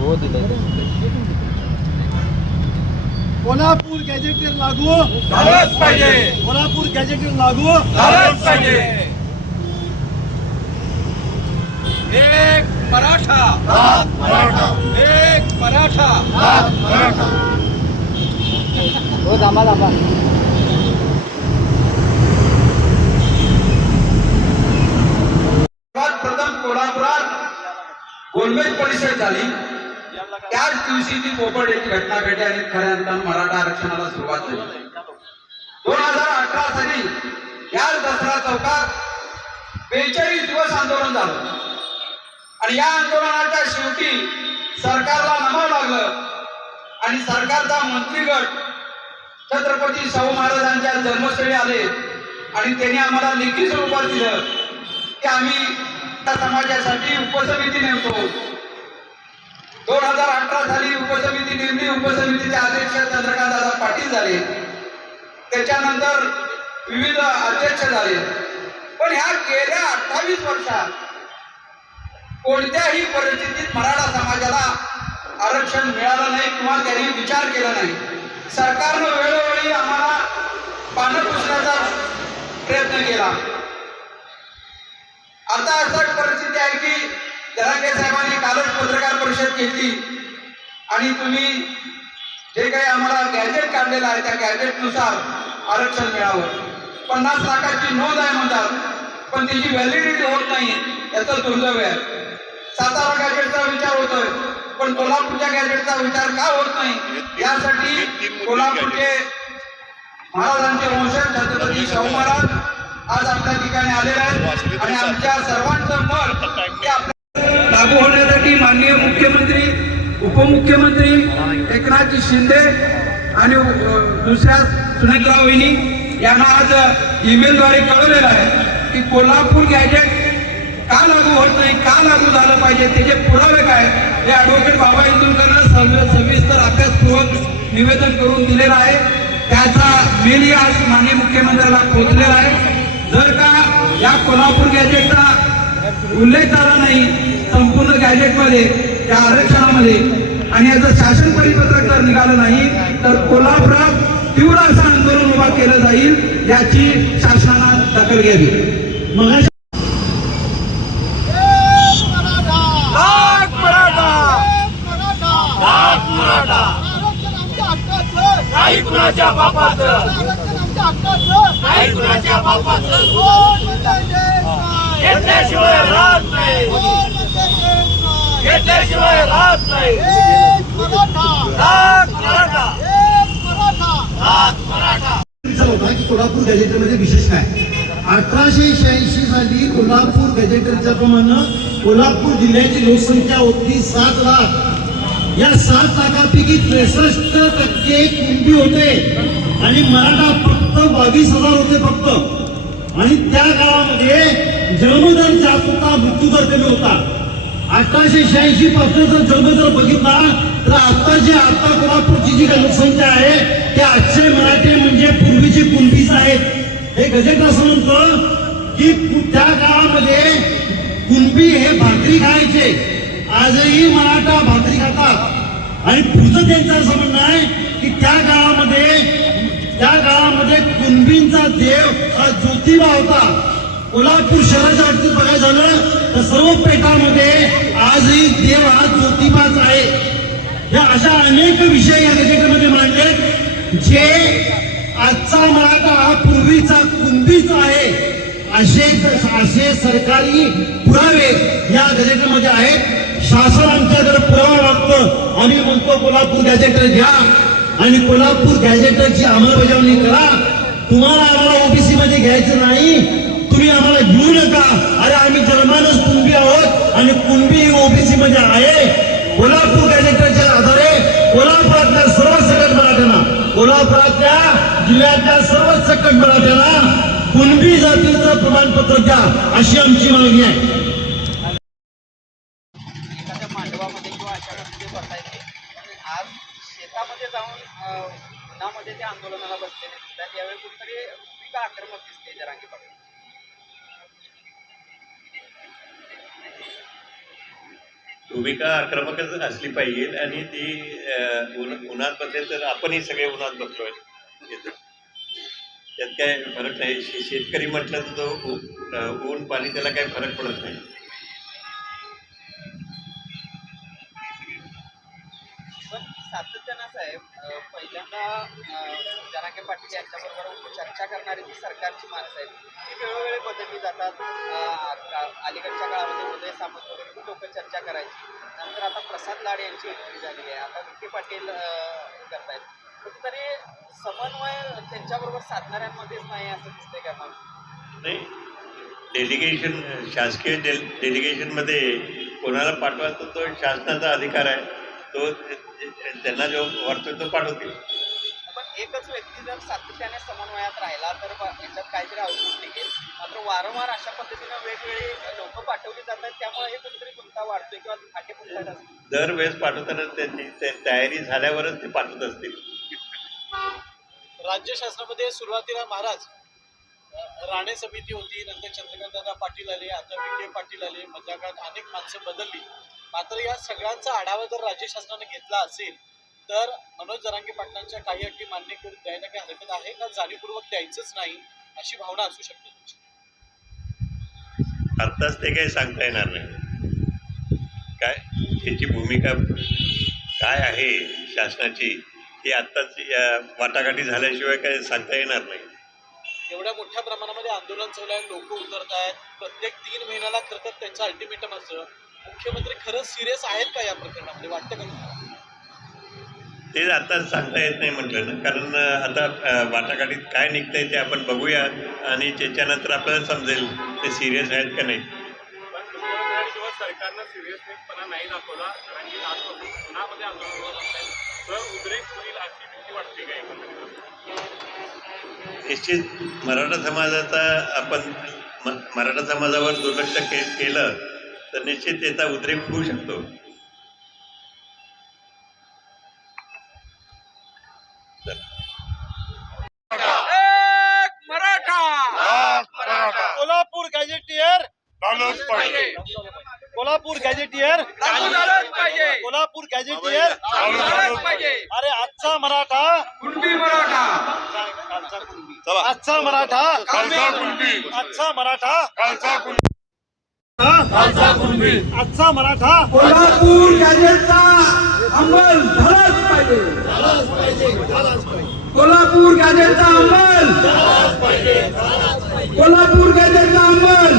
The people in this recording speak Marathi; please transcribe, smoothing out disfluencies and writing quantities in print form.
हो दिलं. कोल्हापूर गॅजेटेर लागू झालंच पाहिजे. कोल्हापूर गॅजेटेर लागू झालंच पाहिजे. एक मराठा एक मराठा. हो थांबा थांबा. प्रथम कोल्हापुरात गोलमेज परिषद झाली. त्याच दिवशी ती पोपट एक घटना घडली आणि खऱ्या अर्थानं मराठा आरक्षणाला सुरुवात झाली. 2018 साली याच दसरा चौकात 42 दिवस आंदोलन झालं आणि या आंदोलनाच्या शेवटी सरकारला नमावं लागलं आणि सरकारचा मंत्रीगट छत्रपती शाहू महाराजांच्या जन्मस्थळी आले आणि त्यांनी आम्हाला लेखी स्वरूपात दिलं की आम्ही त्या समाजासाठी उपसमिती नेमतो. 2018 साली उपसमिती नेमली. उपसमितीचे अध्यक्ष चंद्रकांत दादा पाटील झाले. त्याच्यानंतर विविध अध्यक्ष झाले. पण ह्या गेल्या 28 वर्षात कोणत्याही परिस्थितीत मराठा समाजाला आरक्षण मिळालं नाही किंवा त्यांनी विचार केला नाही. सरकारनं वेळोवेळी आम्हाला पानं पुसण्याचा प्रयत्न केला. आता असं परिस्थिती आहे की जरांगे साहेबांनी कालच पत्रकार परिषद घेतली आणि तुम्ही जे काही आम्हाला गॅजेट काढलेलं आहे त्या गॅजेटनुसार आरक्षण मिळावं. 50 लाखाची नोंद आहे म्हणतात, पण त्याची व्हॅलिडिटी होत नाही. याचं दुर्दैव आहे. सातारा गॅजेटचा विचार होतोय, पण कोल्हापूरच्या गॅजेटचा विचार का होत नाही? यासाठी कोल्हापूरचे महाराजांचे वंशज छत्रपती शाहू महाराज आज आपल्या ठिकाणी आलेले आहेत आणि आमच्या सर्वांचं मत लागू होण्यासाठी माननीय मुख्यमंत्री, उपमुख्यमंत्री एकनाथजी शिंदे आणि दुसऱ्या सुनेत्रा वहिनी यांना आज ईमेलद्वारे कळवलेलं आहे की कोल्हापूर गॅजेट का लागू होत नाही, का लागू झालं पाहिजे, त्याचे पुरावे काय, हे ॲडव्होकेट बाबा इंदुरकरांना सविस्तर अभ्यासपूर्वक निवेदन करून दिलेलं आहे. त्याचा मेल आज माननीय मुख्यमंत्र्याला पोहोचलेला आहे. जर का या कोल्हापूर गॅजेटचा उल्लेख झाला नाही संपूर्ण गॅजेटमध्ये त्या आरक्षणामध्ये आणि याचं शासन परिपत्रक जर निघालं नाही तर कोल्हापुरात तीव्र असं आंदोलन उभा केलं जाईल, याची शासनानं दखल घ्यावी. मग नाही कुणाच्या बापाचं, नाही कुणाच्या बापाचं. घेतल्याशिवाय राहत नाही, घेतल्याशिवाय राहत नाही. होता की कोल्हापूर गॅजेटरमध्ये विशेष काय 1886 साली कोल्हापूर गॅजेटरच्या प्रमाणे कोल्हापूर जिल्ह्याची लोकसंख्या होती 7 लाख. या 7 लाखापैकी 63% कुणबी होते आणि मराठा फक्त 22,000 होते फक्त. आणि त्या काळामध्ये जन्मदर जास्त होता, मृत्यूदर कमी होता. 1886 पासून जर जन्मदर बघितला तर आता कोल्हापूरची जी लोकसंख्या आहे ते आजचे मराठी म्हणजे पूर्वीची कुणबीच आहेत. हे गजेट असं म्हणतं की त्या काळामध्ये कुणबी हे भाकरी खायचे, आजही मराठा भाकरी खातात. आणि पुढचं त्यांचं असं म्हणणं आहे की त्या काळामध्ये कुणबींचा देव हा ज्योतिबा होता. कोल्हापूर शहराच्या बाबतीत बघायचं झालं तर सर्व पेठामध्ये आजही देव हा ज्योतिबाच आहे. या अशा अनेक विषय या गजेटमध्ये मांडले जे आजचा मराठा हा पूर्वीचा कुणबीच आहे असे सरकारी पुरावे या गजेटमध्ये आहेत. शासन आमच्याकडे पुरावा लागतं. आम्ही म्हणतो कोल्हापूर गॅजेटर घ्या आणि कोल्हापूर गॅजेटरची अंमलबजावणी करा. तुम्हाला आम्हाला ओबीसी मध्ये घ्यायचं नाही, तुम्ही आम्हाला घेऊ नका. अरे आम्ही जन्मानच कुणबी आहोत आणि कुणबी ओबीसी मध्ये आहे. कोल्हापूर गॅजेटरच्या आधारे कोल्हापुरातल्या सर्व सकट मराठ्यांना, कोल्हापुरातल्या जिल्ह्यातल्या सर्व सकट मराठ्यांना कुणबी जातीचं प्रमाणपत्र द्या अशी आमची मागणी आहे. मांडवामध्ये किंवा अशा गोष्टी बसायचे, आज शेतामध्ये जाऊन उन्हामध्ये ते आंदोलनाला बसलेले दिसतात. यावेळी कुठेतरी भूमिका आक्रमक दिसते जरांगे पाटील. भूमिका आक्रमकच असली पाहिजे आणि ती उन्हात बसेल तर आपणही सगळे उन्हात बसलोय त्यात काय फरक नाही. शेतकरी म्हटलं तर तो ऊन पाणी त्याला काही फरक पडत नाही. पण सातत्यानं साहेब पहिल्यांदा जरांगे पाटील यांच्याबरोबर चर्चा करणारी जी सरकारची माणसं आहेत ती वेळोवेळी बदलली जातात. अलीकडच्या काळामध्ये उदय सामंत वगैरे ही लोक चर्चा करायची. नंतर आता प्रसाद लाड यांची एंट्री झाली आहे. आता विखे पाटील करतायत. कुठेतरी समन्वय त्यांच्याबरोबर साधणाऱ्यांमध्येच नाही असं दिसतंय का मग? नाही, डेलिगेशन शासकीय डेलिगेशनमध्ये कोणाला पाठवायचा तो शासनाचा अधिकार आहे. तो त्यांना जो वाटतो तो पाठवतील. पण एकच व्यक्ती जर सातत्याने समन्वयात राहिला तर याच्यात काहीतरी आउटपुट निघेल. मात्र वारंवार अशा पद्धतीनं वेगवेगळी लोक पाठवली जातात त्यामुळे हे कुठेतरी गुंता वाढतोय किंवा फाटे फुटतात असतील. दरवेळेस पाठवताना त्याची तयारी झाल्यावरच ते पाठवत असतील. राज्य शासनामध्ये सुरुवातीला महाराज राणे समिती होती, नंतर चंद्रकांतदादा पाटील आले, आता विखे पाटील आले, मधल्या काळात अनेक माणसं बदलली. मात्र या सगळ्यांचा आढावा जर राज्य शासनाने घेतला असेल तर मनोज जरांगे पाटलांच्या काही अटी मान्य करून द्यायला काही हरकत आहे का? जाणीवपूर्वक द्यायचंच नाही अशी भावना असू शकते तुमची? आत्ताच ते काही सांगता येणार नाही. काय त्याची भूमिका काय आहे शासनाची ही आत्ताच या वाटाघाटी झाल्याशिवाय काही सांगता येणार नाही. एवढ्या मोठ्या प्रमाणामध्ये आंदोलन चालू आहे, लोक उतरत आहेत, प्रत्येक 3 महिन्याला खरं तर त्यांचं अल्टिमेटम असतं. मुख्यमंत्री खरंच सिरियस आहेत का या प्रकरणामध्ये, वाटतं का तुम्हाला? ते आता सांगता येत नाही म्हटलं ना, कारण आता वाटाघाटीत काय निघतंय ते आपण बघूया आणि त्याच्यानंतर आपल्याला समजेल ते सिरियस आहेत का नाही. पण मुख्यमंत्र्यांनी किंवा सरकारनं सिरियसनेसपणा नाही दाखवला कारण की आजपासून पुण्यामध्ये आंदोलन होत असतात तर उद्रेक होईल अशी भीती वाटते का एकंदरीत? निश्चित मराठा समाजाचा आपण मराठा समाजावर दुर्लक्ष केलं तर निश्चित त्याचा उद्रेक होऊ शकतो. Kolhapur gazetteer Kolhapur gazetteer Kolhapur gazetteer. अरे आजचा मराठा आजचा मराठा आजचा मराठा आजचा मराठा कोल्हापूर गॅजेटचा अंमल झालाच पाहिजे. कोल्हापूर गॅजेटचा अंमल कोल्हापूर गॅजेटचा अंमल